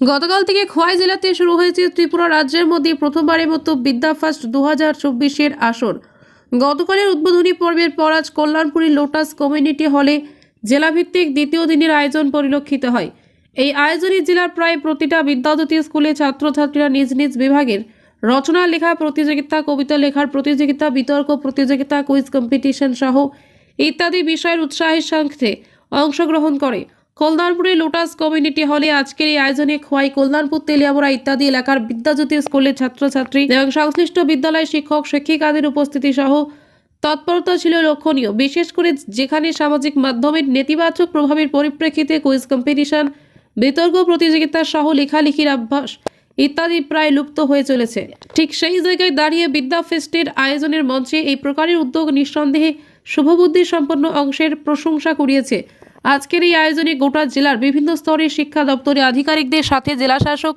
গতকাল থেকে খোয়াই জেলাতে শুরু হয়েছে ত্রিপুরা রাজ্যের মধ্যে প্রথমবারের মতো বিদ্যা ফার্স্ট দু হাজার চব্বিশের আসর। গতকালের উদ্বোধনী পর্বের পর আজ কল্যাণপুরী লোটাস কমিউনিটি হলে জেলাভিত্তিক দ্বিতীয় দিনের আয়োজন পরিলক্ষিত হয়। এই আয়োজনে জেলার প্রায় প্রতিটা বিদ্যাজ্যোতি স্কুলে ছাত্রছাত্রীরা নিজ নিজ বিভাগের রচনা, লেখা, প্রতিযোগিতা, কবিতা লেখার প্রতিযোগিতা, বিতর্ক প্রতিযোগিতা, কুইজ কম্পিটিশন সহ ইত্যাদি বিষয়ের উৎসাহের সাথে অংশগ্রহণ করে। কল্যাণপুরে লোটাস কমিউনিটি হলে আজকের এই আয়োজনে খোয়াই কল্যাণপুর তেলিয়ামুড়া ইত্যাদি এলাকার বিদ্যাজ্যোতি স্কুলের ছাত্রছাত্রী এবং সংশ্লিষ্ট বিদ্যালয়ের শিক্ষক, শিক্ষিকাদের উপস্থিতি সহ তৎপরতা ছিল লক্ষণীয়। বিশেষ করে যেখানে সামাজিক মাধ্যমের নেতিবাচক প্রভাবের পরিপ্রেক্ষিতে কুইজ কম্পিটিশন, বিতর্ক প্রতিযোগিতা সহ লেখালেখির অভ্যাস ইত্যাদি প্রায় লুপ্ত হয়ে চলেছে। ঠিক সেই জায়গায় দাঁড়িয়ে বিদ্যা ফেস্টের আয়োজনের মঞ্চে এই প্রকারের উদ্যোগ নিঃসন্দেহে শুভবুদ্ধি সম্পন্ন অংশের প্রশংসা কুড়িয়েছে। আজকের এই আয়োজনে গোটা জেলার বিভিন্ন স্তরের শিক্ষা দপ্তরের আধিকারিকদের সাথে জেলাশাসক,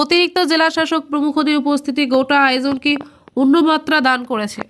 অতিরিক্ত জেলাশাসক প্রমুখদের উপস্থিতি গোটা আয়োজনকে অন্য মাত্রা দান করেছে।